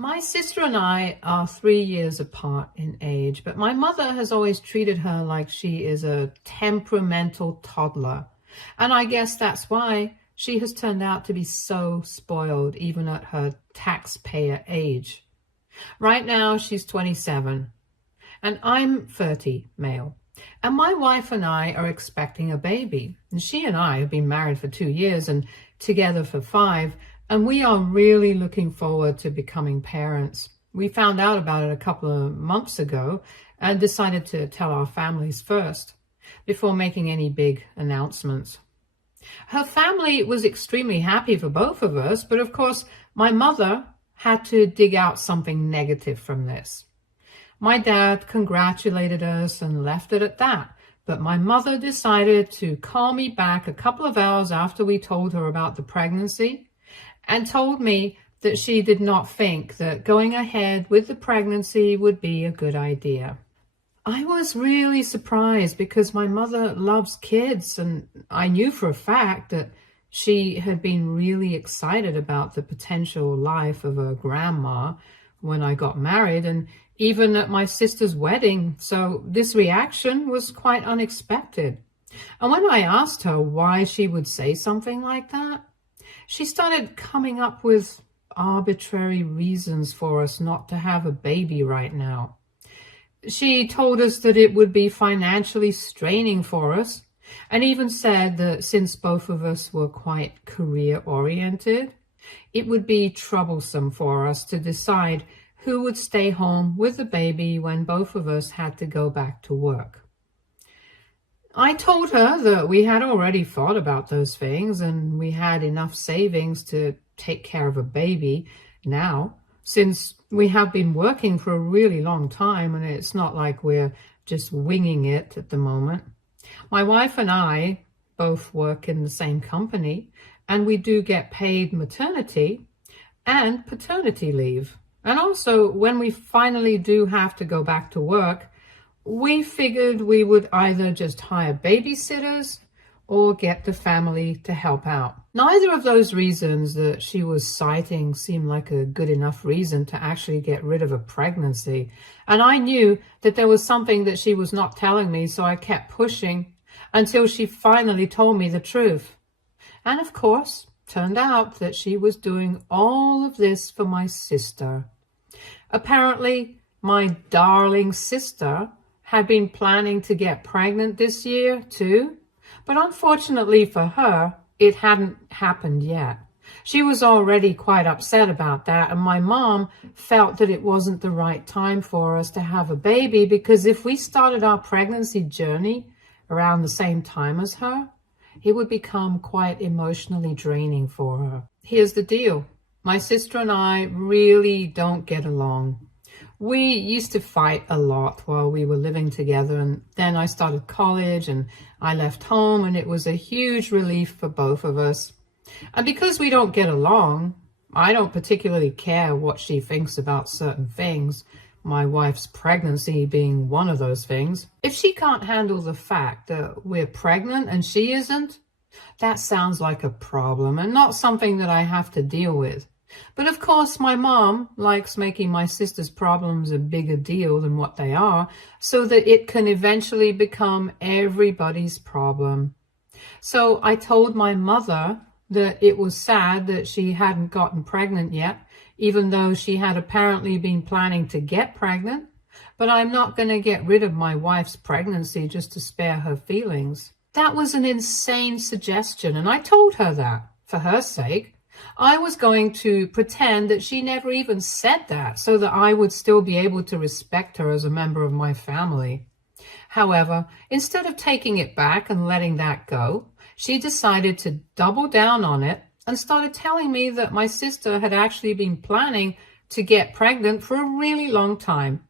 My sister and I are 3 years apart in age, but my mother has always treated her like she is a temperamental toddler. And I guess that's why she has turned out to be so spoiled, even at her taxpayer age. Right now, she's 27, and I'm 30, male. And my wife and I are expecting a baby. And she and I have been married for 2 years and together for 5, and we are really looking forward to becoming parents. We found out about it a couple of months ago and decided to tell our families first before making any big announcements. Her family was extremely happy for both of us, but of course, my mother had to dig out something negative from this. My dad congratulated us and left it at that, but my mother decided to call me back a couple of hours after we told her about the pregnancy and told me that she did not think that going ahead with the pregnancy would be a good idea. I was really surprised because my mother loves kids, and I knew for a fact that she had been really excited about the potential life of a grandma when I got married and even at my sister's wedding, so this reaction was quite unexpected. And when I asked her why she would say something like that, she started coming up with arbitrary reasons for us not to have a baby right now. She told us that it would be financially straining for us, and even said that since both of us were quite career-oriented, it would be troublesome for us to decide who would stay home with the baby when both of us had to go back to work. I told her that we had already thought about those things and we had enough savings to take care of a baby now, since we have been working for a really long time and it's not like we're just winging it at the moment. My wife and I both work in the same company, and we do get paid maternity and paternity leave. And also, when we finally do have to go back to work, we figured we would either just hire babysitters or get the family to help out. Neither of those reasons that she was citing seemed like a good enough reason to actually get rid of a pregnancy. And I knew that there was something that she was not telling me, so I kept pushing until she finally told me the truth. And of course, turned out that she was doing all of this for my sister. Apparently, my darling sister had been planning to get pregnant this year too, but unfortunately for her, it hadn't happened yet. She was already quite upset about that, and my mom felt that it wasn't the right time for us to have a baby because if we started our pregnancy journey around the same time as her, it would become quite emotionally draining for her. Here's the deal. My sister and I really don't get along. We used to fight a lot while we were living together, and then I started college and I left home, and it was a huge relief for both of us. And because we don't get along, I don't particularly care what she thinks about certain things, my wife's pregnancy being one of those things. If she can't handle the fact that we're pregnant and she isn't, that sounds like a problem and not something that I have to deal with. But of course, my mom likes making my sister's problems a bigger deal than what they are, so that it can eventually become everybody's problem. So I told my mother that it was sad that she hadn't gotten pregnant yet, even though she had apparently been planning to get pregnant. But I'm not going to get rid of my wife's pregnancy just to spare her feelings. That was an insane suggestion, and I told her that, for her sake. I was going to pretend that she never even said that so that I would still be able to respect her as a member of my family. However, instead of taking it back and letting that go, she decided to double down on it and started telling me that my sister had actually been planning to get pregnant for a really long time.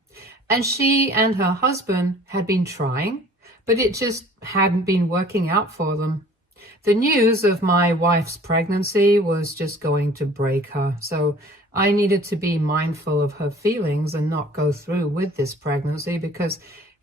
And she and her husband had been trying, but it just hadn't been working out for them. The news of my wife's pregnancy was just going to break her, so I needed to be mindful of her feelings and not go through with this pregnancy because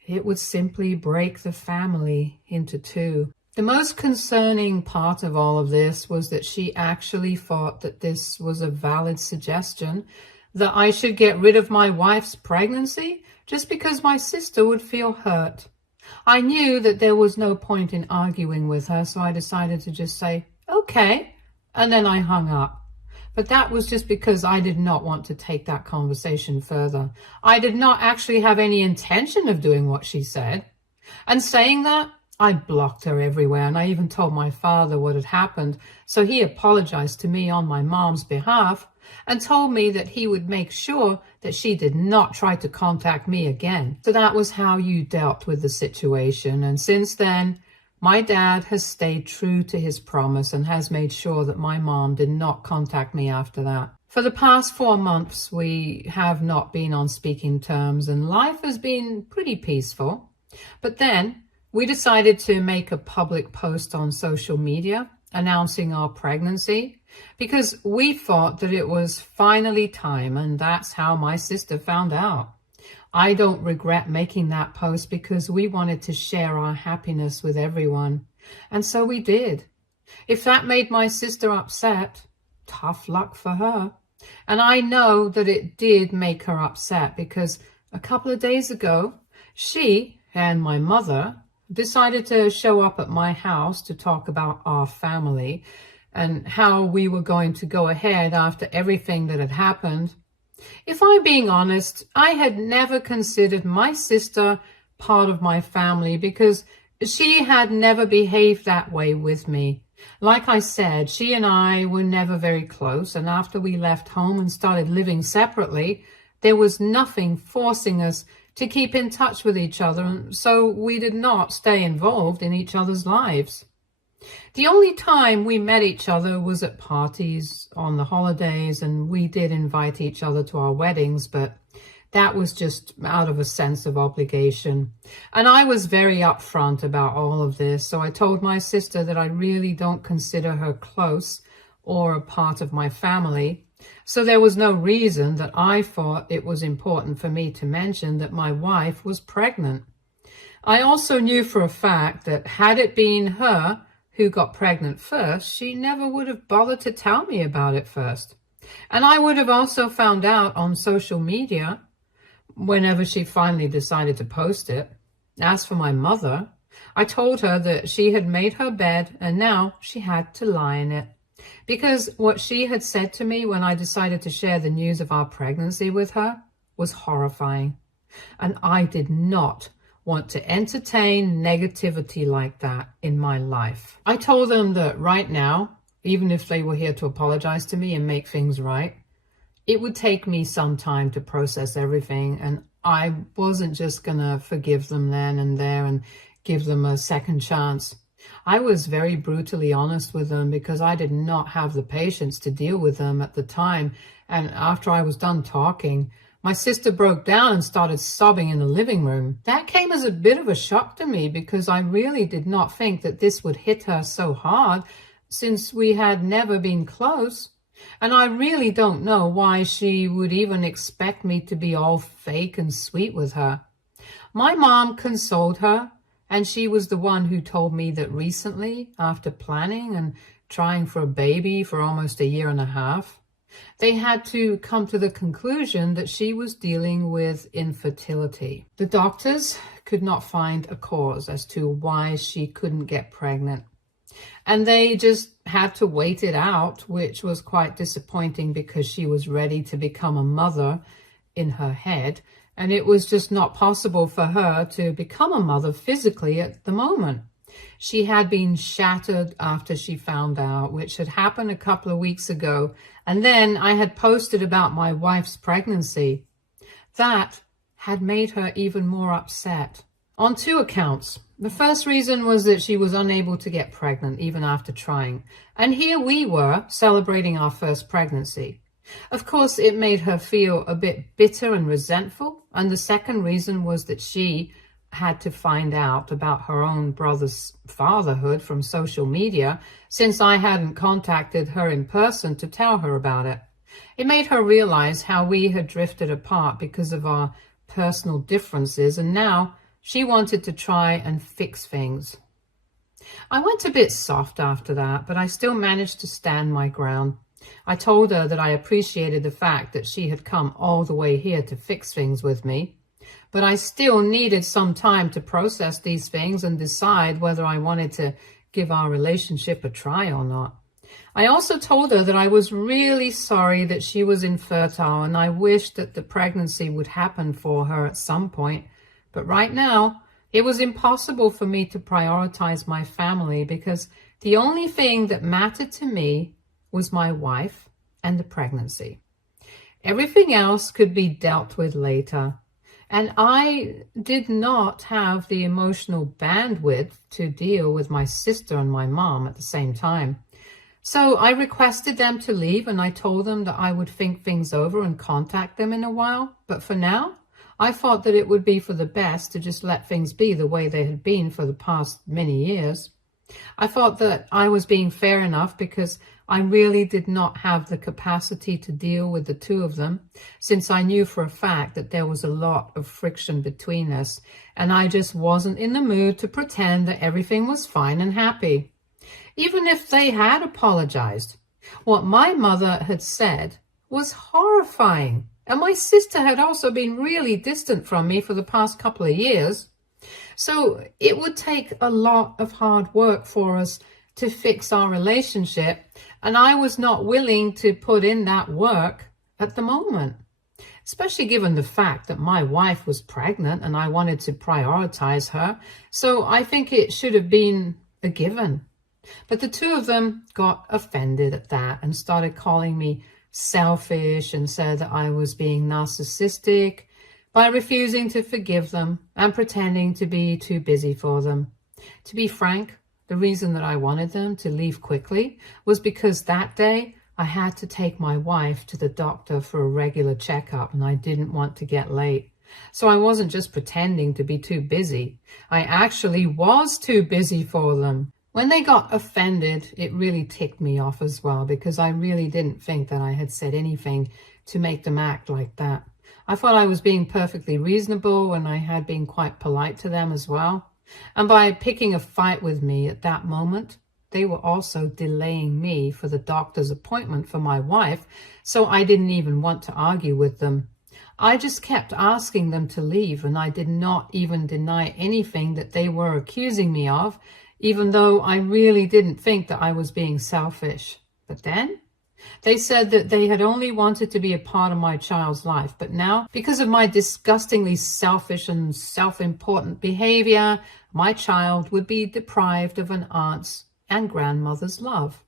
it would simply break the family into two. The most concerning part of all of this was that she actually thought that this was a valid suggestion that I should get rid of my wife's pregnancy just because my sister would feel hurt. I knew that there was no point in arguing with her, so I decided to just say, okay, and then I hung up. But that was just because I did not want to take that conversation further. I did not actually have any intention of doing what she said. And saying that, I blocked her everywhere, and I even told my father what had happened, so he apologized to me on my mom's behalf and told me that he would make sure that she did not try to contact me again. So that was how you dealt with the situation, and since then, my dad has stayed true to his promise and has made sure that my mom did not contact me after that. For the past 4 months, we have not been on speaking terms, and life has been pretty peaceful. But then we decided to make a public post on social media announcing our pregnancy because we thought that it was finally time, and that's how my sister found out. I don't regret making that post because we wanted to share our happiness with everyone, and so we did. If that made my sister upset, tough luck for her. And I know that it did make her upset because a couple of days ago, she and my mother decided to show up at my house to talk about our family and how we were going to go ahead after everything that had happened. If I'm being honest, I had never considered my sister part of my family because she had never behaved that way with me. Like I said, she and I were never very close, and after we left home and started living separately, there was nothing forcing us to keep in touch with each other, so we did not stay involved in each other's lives. The only time we met each other was at parties on the holidays, and we did invite each other to our weddings, but that was just out of a sense of obligation. And I was very upfront about all of this, so I told my sister that I really don't consider her close or a part of my family. So there was no reason that I thought it was important for me to mention that my wife was pregnant. I also knew for a fact that had it been her who got pregnant first, she never would have bothered to tell me about it first. And I would have also found out on social media whenever she finally decided to post it. As for my mother, I told her that she had made her bed and now she had to lie in it. Because what she had said to me when I decided to share the news of our pregnancy with her was horrifying. And I did not want to entertain negativity like that in my life. I told them that right now, even if they were here to apologize to me and make things right, it would take me some time to process everything, and I wasn't just gonna forgive them then and there and give them a second chance. I was very brutally honest with them because I did not have the patience to deal with them at the time, and after I was done talking, my sister broke down and started sobbing in the living room. That came as a bit of a shock to me because I really did not think that this would hit her so hard since we had never been close. And I really don't know why she would even expect me to be all fake and sweet with her. My mom consoled her, and she was the one who told me that recently, after planning and trying for a baby for almost 1.5 years, they had to come to the conclusion that she was dealing with infertility. The doctors could not find a cause as to why she couldn't get pregnant. And they just had to wait it out, which was quite disappointing because she was ready to become a mother in her head. And it was just not possible for her to become a mother physically at the moment. She had been shattered after she found out, which had happened a couple of weeks ago. And then I had posted about my wife's pregnancy. That had made her even more upset on 2 accounts. The first reason was that she was unable to get pregnant even after trying. And here we were celebrating our first pregnancy. Of course, it made her feel a bit bitter and resentful. And the second reason was that she had to find out about her own brother's fatherhood from social media since I hadn't contacted her in person to tell her about it. It made her realize how we had drifted apart because of our personal differences, and now she wanted to try and fix things. I went a bit soft after that, but I still managed to stand my ground. I told her that I appreciated the fact that she had come all the way here to fix things with me, but I still needed some time to process these things and decide whether I wanted to give our relationship a try or not. I also told her that I was really sorry that she was infertile and I wished that the pregnancy would happen for her at some point. But right now, it was impossible for me to prioritize my family because the only thing that mattered to me was my wife and the pregnancy. Everything else could be dealt with later. And I did not have the emotional bandwidth to deal with my sister and my mom at the same time. So I requested them to leave and I told them that I would think things over and contact them in a while. But for now, I thought that it would be for the best to just let things be the way they had been for the past many years. I thought that I was being fair enough because I really did not have the capacity to deal with the two of them, since I knew for a fact that there was a lot of friction between us, and I just wasn't in the mood to pretend that everything was fine and happy. Even if they had apologized, what my mother had said was horrifying, and my sister had also been really distant from me for the past couple of years. So it would take a lot of hard work for us to fix our relationship, and I was not willing to put in that work at the moment, especially given the fact that my wife was pregnant and I wanted to prioritize her. So I think it should have been a given. But the two of them got offended at that and started calling me selfish and said that I was being narcissistic by refusing to forgive them and pretending to be too busy for them. To be frank, the reason that I wanted them to leave quickly was because that day I had to take my wife to the doctor for a regular checkup and I didn't want to get late. So I wasn't just pretending to be too busy. I actually was too busy for them. When they got offended, it really ticked me off as well because I really didn't think that I had said anything to make them act like that. I thought I was being perfectly reasonable and I had been quite polite to them as well. And by picking a fight with me at that moment, they were also delaying me for the doctor's appointment for my wife, so I didn't even want to argue with them. I just kept asking them to leave, and I did not even deny anything that they were accusing me of, even though I really didn't think that I was being selfish. But then they said that they had only wanted to be a part of my child's life, but now, because of my disgustingly selfish and self-important behavior, my child would be deprived of an aunt's and grandmother's love.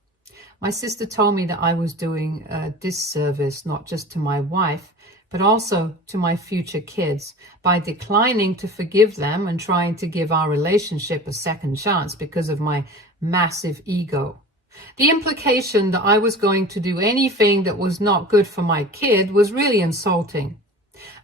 My sister told me that I was doing a disservice not just to my wife, but also to my future kids by declining to forgive them and trying to give our relationship a second chance because of my massive ego. The implication that I was going to do anything that was not good for my kid was really insulting.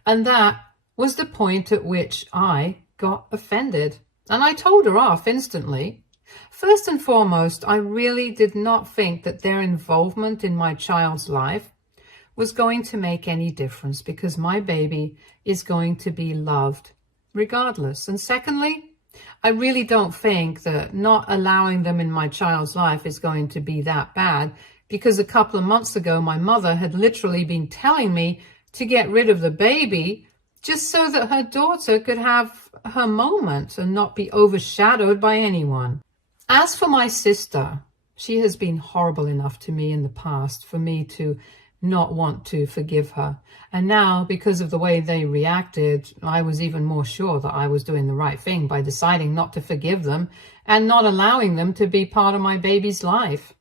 And that was the point at which I got offended. And I told her off instantly. First and foremost, I really did not think that their involvement in my child's life was going to make any difference because my baby is going to be loved regardless. And secondly, I really don't think that not allowing them in my child's life is going to be that bad because a couple of months ago, my mother had literally been telling me to get rid of the baby just so that her daughter could have her moment and not be overshadowed by anyone. As for my sister, she has been horrible enough to me in the past for me to not want to forgive her. And now, because of the way they reacted, I was even more sure that I was doing the right thing by deciding not to forgive them and not allowing them to be part of my baby's life.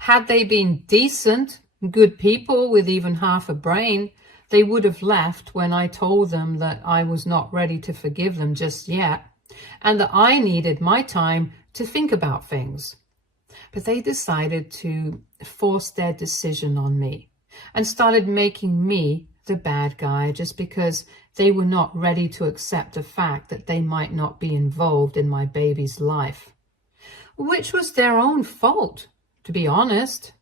Had they been decent, good people with even half a brain, they would have left when I told them that I was not ready to forgive them just yet, and that I needed my time to think about things. But they decided to force their decision on me and started making me the bad guy just because they were not ready to accept the fact that they might not be involved in my baby's life, which was their own fault, to be honest.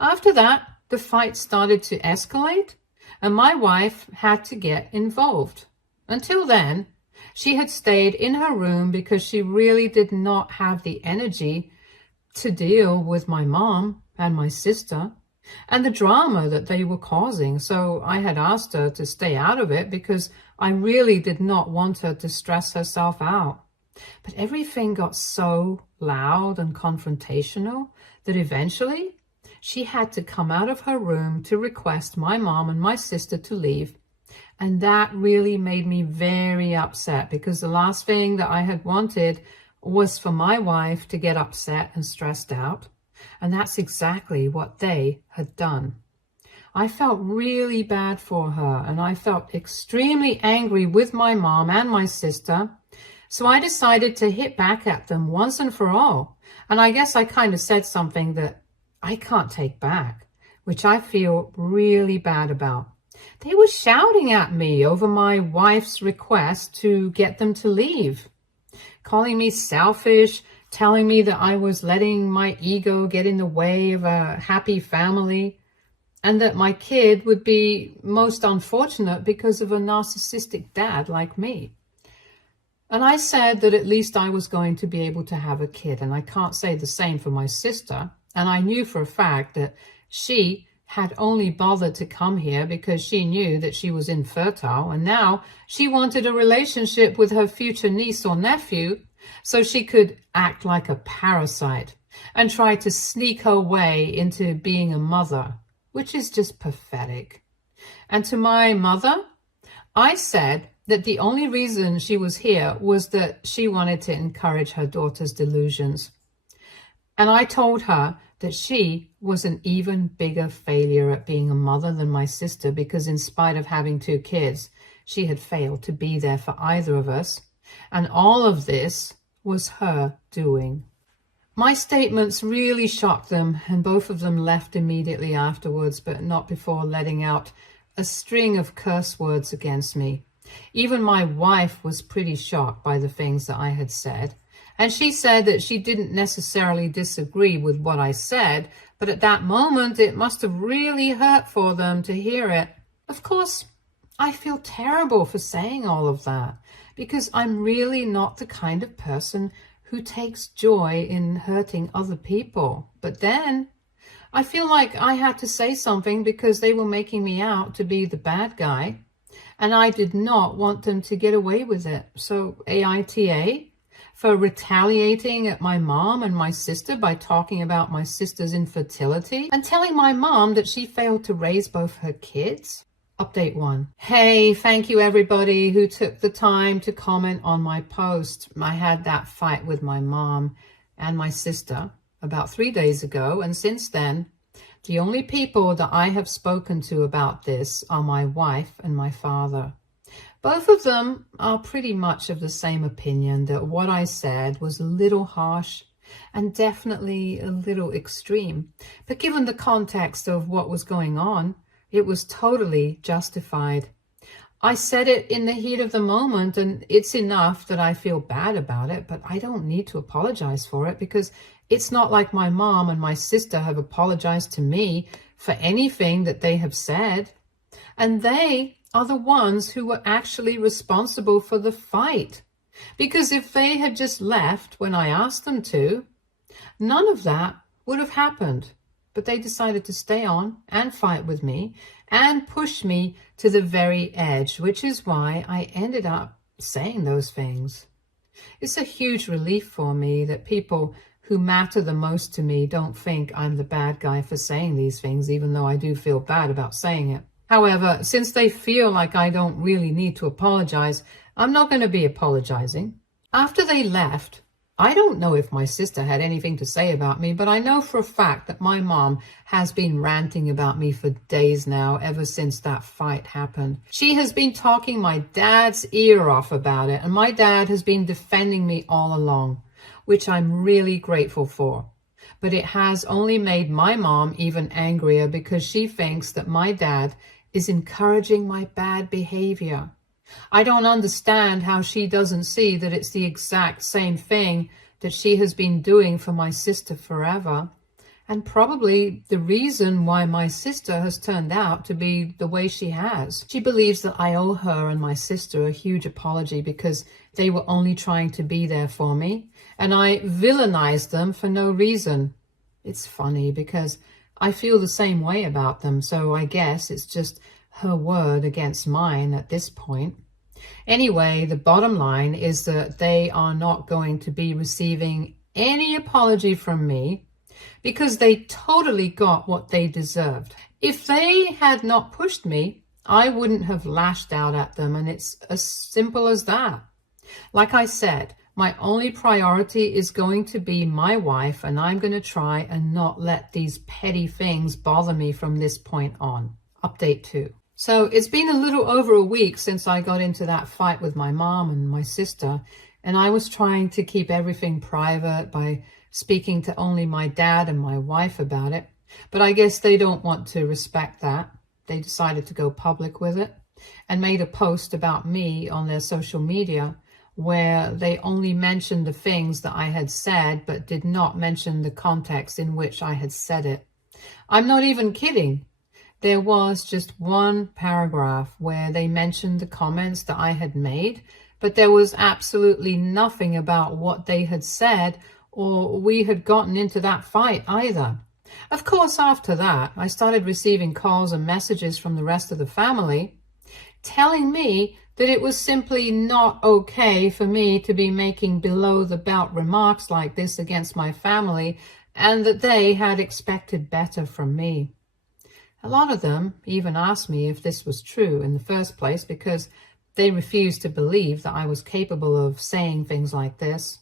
After that, the fight started to escalate and my wife had to get involved. Until then, she had stayed in her room because she really did not have the energy to deal with my mom and my sister. and the drama that they were causing. So I had asked her to stay out of it because I really did not want her to stress herself out. But everything got so loud and confrontational that eventually she had to come out of her room to request my mom and my sister to leave. And that really made me very upset, because the last thing that I had wanted was for my wife to get upset and stressed out. And that's exactly what they had done. I felt really bad for her, and I felt extremely angry with my mom and my sister. So I decided to hit back at them once and for all. And I guess I kind of said something that I can't take back, which I feel really bad about. They were shouting at me over my wife's request to get them to leave, calling me selfish, telling me that I was letting my ego get in the way of a happy family, and that my kid would be most unfortunate because of a narcissistic dad like me. And I said that at least I was going to be able to have a kid, and I can't say the same for my sister. And I knew for a fact that she had only bothered to come here because she knew that she was infertile, and now she wanted a relationship with her future niece or nephew so she could act like a parasite and try to sneak her way into being a mother, which is just pathetic. And to my mother, I said that the only reason she was here was that she wanted to encourage her daughter's delusions. And I told her that she was an even bigger failure at being a mother than my sister, because in spite of having 2 kids, she had failed to be there for either of us. And all of this was her doing. My statements really shocked them, and both of them left immediately afterwards, but not before letting out a string of curse words against me. Even my wife was pretty shocked by the things that I had said. And she said that she didn't necessarily disagree with what I said, but at that moment it must have really hurt for them to hear it. Of course, I feel terrible for saying all of that, because I'm really not the kind of person who takes joy in hurting other people. But then I feel like I had to say something because they were making me out to be the bad guy, and I did not want them to get away with it. So AITA for retaliating at my mom and my sister by talking about my sister's infertility and telling my mom that she failed to raise both her kids. Update 1. Hey, thank you everybody who took the time to comment on my post. I had that fight with my mom and my sister about 3 days ago, and since then, the only people that I have spoken to about this are my wife and my father. Both of them are pretty much of the same opinion that what I said was a little harsh and definitely a little extreme. But given the context of what was going on, it was totally justified. I said it in the heat of the moment, and it's enough that I feel bad about it, but I don't need to apologize for it, because it's not like my mom and my sister have apologized to me for anything that they have said. And they are the ones who were actually responsible for the fight. Because if they had just left when I asked them to, none of that would have happened. But they decided to stay on and fight with me and push me to the very edge, which is why I ended up saying those things. It's a huge relief for me that people who matter the most to me don't think I'm the bad guy for saying these things, even though I do feel bad about saying it. However, since they feel like I don't really need to apologize, I'm not going to be apologizing. After they left, I don't know if my sister had anything to say about me, but I know for a fact that my mom has been ranting about me for days now, ever since that fight happened. She has been talking my dad's ear off about it, and my dad has been defending me all along, which I'm really grateful for. But it has only made my mom even angrier, because she thinks that my dad is encouraging my bad behavior. I don't understand how she doesn't see that it's the exact same thing that she has been doing for my sister forever, and probably the reason why my sister has turned out to be the way she has. She believes that I owe her and my sister a huge apology because they were only trying to be there for me, and I villainized them for no reason. It's funny because I feel the same way about them, so I guess it's just her word against mine at this point. Anyway, the bottom line is that they are not going to be receiving any apology from me because they totally got what they deserved. If they had not pushed me, I wouldn't have lashed out at them, and it's as simple as that. Like I said, my only priority is going to be my wife, and I'm going to try and not let these petty things bother me from this point on. Update 2. So it's been a little over a week since I got into that fight with my mom and my sister, and I was trying to keep everything private by speaking to only my dad and my wife about it. But I guess they don't want to respect that. They decided to go public with it and made a post about me on their social media where they only mentioned the things that I had said but did not mention the context in which I had said it. I'm not even kidding. There was just one paragraph where they mentioned the comments that I had made, but there was absolutely nothing about what they had said or we had gotten into that fight either. Of course, after that, I started receiving calls and messages from the rest of the family telling me that it was simply not okay for me to be making below-the-belt remarks like this against my family, and that they had expected better from me. A lot of them even asked me if this was true in the first place because they refused to believe that I was capable of saying things like this.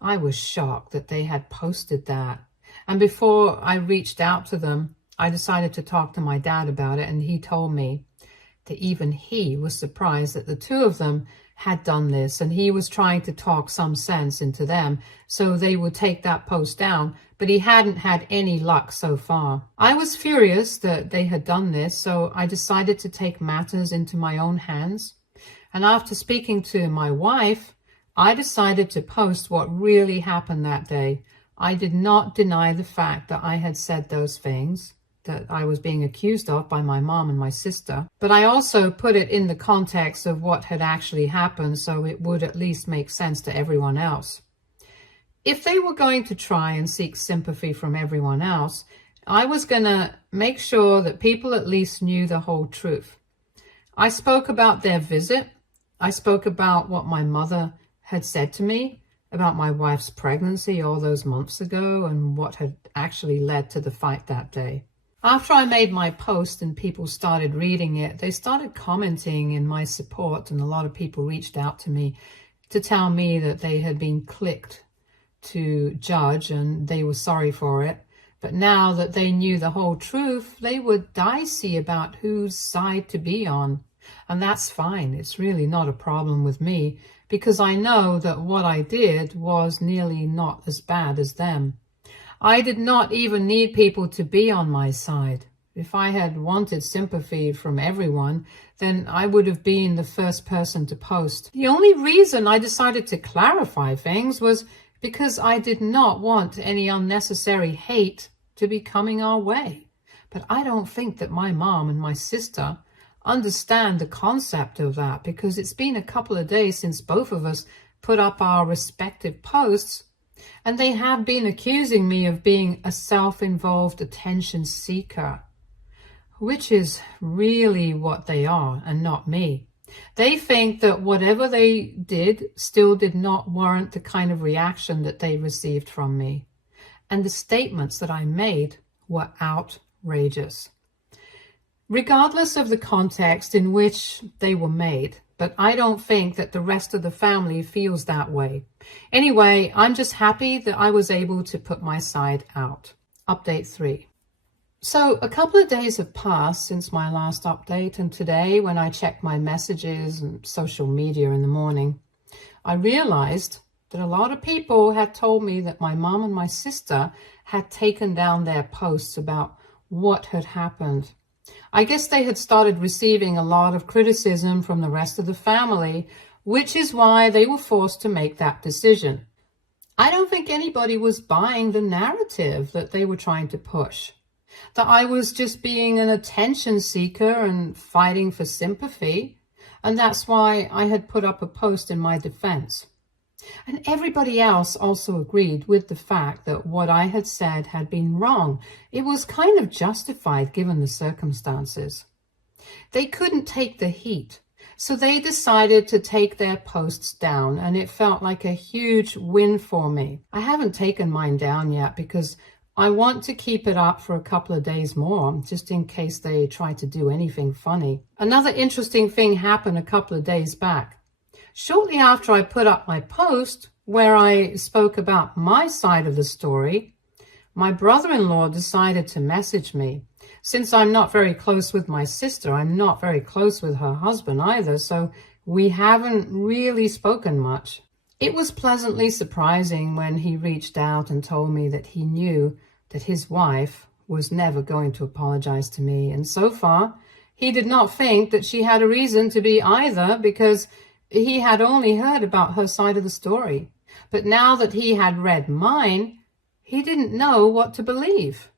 I was shocked that they had posted that. And before I reached out to them, I decided to talk to my dad about it, and he told me that even he was surprised that the two of them had done this, and he was trying to talk some sense into them so they would take that post down, but he hadn't had any luck so far. I was furious that they had done this, so I decided to take matters into my own hands. And after speaking to my wife, I decided to post what really happened that day. I did not deny the fact that I had said those things that I was being accused of by my mom and my sister, but I also put it in the context of what had actually happened so it would at least make sense to everyone else. If they were going to try and seek sympathy from everyone else, I was going to make sure that people at least knew the whole truth. I spoke about their visit. I spoke about what my mother had said to me about my wife's pregnancy all those months ago and what had actually led to the fight that day. After I made my post and people started reading it, they started commenting in my support, and a lot of people reached out to me to tell me that they had been clicked to judge and they were sorry for it. But now that they knew the whole truth, they were dicey about whose side to be on. And that's fine. It's really not a problem with me because I know that what I did was nearly not as bad as them. I did not even need people to be on my side. If I had wanted sympathy from everyone, then I would have been the first person to post. The only reason I decided to clarify things was because I did not want any unnecessary hate to be coming our way. But I don't think that my mom and my sister understand the concept of that because it's been a couple of days since both of us put up our respective posts, and they have been accusing me of being a self-involved attention seeker, which is really what they are and not me. They think that whatever they did still did not warrant the kind of reaction that they received from me. And the statements that I made were outrageous, regardless of the context in which they were made. But I don't think that the rest of the family feels that way. Anyway, I'm just happy that I was able to put my side out. Update 3. So a couple of days have passed since my last update, and today when I checked my messages and social media in the morning, I realized that a lot of people had told me that my mom and my sister had taken down their posts about what had happened. I guess they had started receiving a lot of criticism from the rest of the family, which is why they were forced to make that decision. I don't think anybody was buying the narrative that they were trying to push, that I was just being an attention seeker and fighting for sympathy, and that's why I had put up a post in my defense. And everybody else also agreed with the fact that what I had said had been wrong. It was kind of justified given the circumstances. They couldn't take the heat, so they decided to take their posts down, and it felt like a huge win for me. I haven't taken mine down yet because I want to keep it up for a couple of days more, just in case they try to do anything funny. Another interesting thing happened a couple of days back. Shortly after I put up my post where I spoke about my side of the story, my brother-in-law decided to message me. Since I'm not very close with my sister, I'm not very close with her husband either, so we haven't really spoken much. It was pleasantly surprising when he reached out and told me that he knew that his wife was never going to apologize to me, and so far he did not think that she had a reason to be either, because he had only heard about her side of the story. But now that he had read mine, he didn't know what to believe.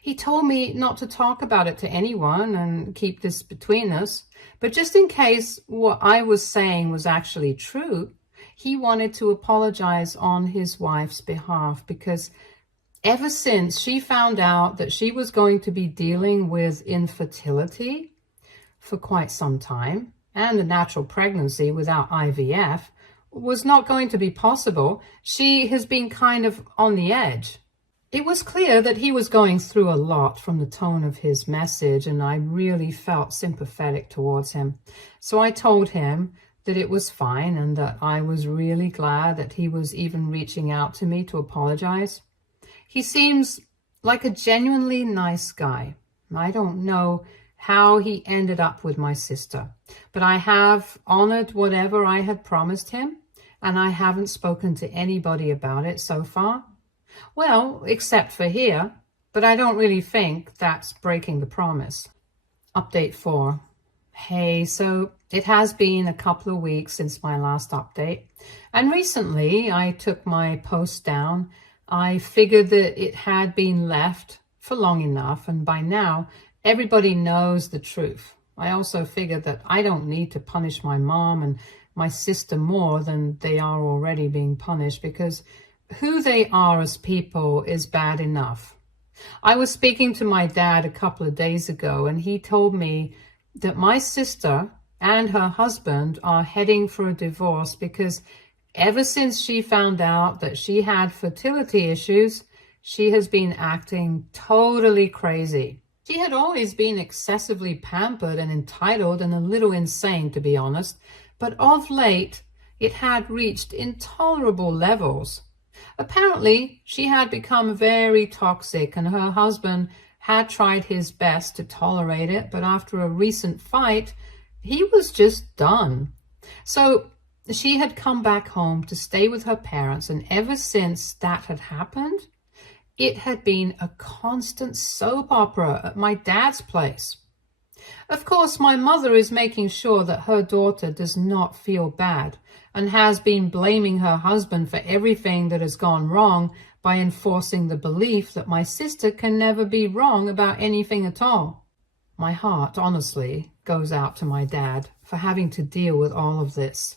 He told me not to talk about it to anyone and keep this between us, but just in case what I was saying was actually true, he wanted to apologize on his wife's behalf, because ever since she found out that she was going to be dealing with infertility for quite some time, and a natural pregnancy without IVF was not going to be possible, she has been kind of on the edge. It was clear that he was going through a lot from the tone of his message, and I really felt sympathetic towards him. So I told him that it was fine and that I was really glad that he was even reaching out to me to apologize. He seems like a genuinely nice guy. I don't know how he ended up with my sister, but I have honored whatever I had promised him, and I haven't spoken to anybody about it so far. Well, except for here, but I don't really think that's breaking the promise. Update 4. Hey, so it has been a couple of weeks since my last update, and recently I took my post down. I figured that it had been left for long enough, and by now everybody knows the truth. I also figured that I don't need to punish my mom and my sister more than they are already being punished, because who they are as people is bad enough. I was speaking to my dad a couple of days ago, and he told me that my sister and her husband are heading for a divorce because ever since she found out that she had fertility issues, she has been acting totally crazy. She had always been excessively pampered and entitled and a little insane, to be honest, but of late it had reached intolerable levels. Apparently, she had become very toxic, and her husband had tried his best to tolerate it, but after a recent fight, he was just done. So she had come back home to stay with her parents, and ever since that had happened, it had been a constant soap opera at my dad's place. Of course, my mother is making sure that her daughter does not feel bad, and has been blaming her husband for everything that has gone wrong by enforcing the belief that my sister can never be wrong about anything at all. My heart, honestly, goes out to my dad for having to deal with all of this.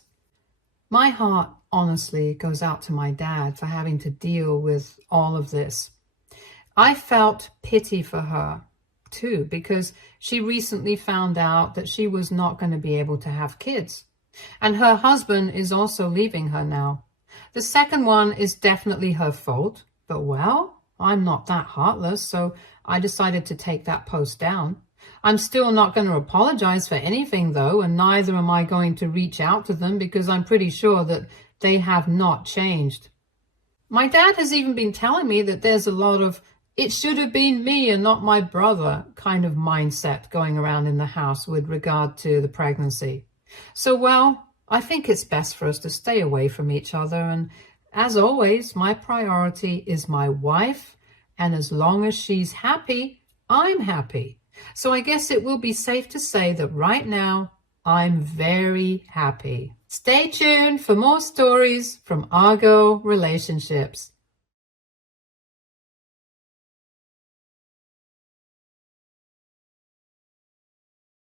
My heart, honestly, goes out to my dad for having to deal with all of this. I felt pity for her, too, because she recently found out that she was not going to be able to have kids. And her husband is also leaving her now. The second one is definitely her fault, but well, I'm not that heartless, so I decided to take that post down. I'm still not going to apologize for anything, though, and neither am I going to reach out to them because I'm pretty sure that they have not changed. My dad has even been telling me that there's a lot of "it should have been me and not my brother" kind of mindset going around in the house with regard to the pregnancy. So, well, I think it's best for us to stay away from each other, and as always, my priority is my wife, and as long as she's happy, I'm happy. So I guess it will be safe to say that right now, I'm very happy. Stay tuned for more stories from Argo Relationships.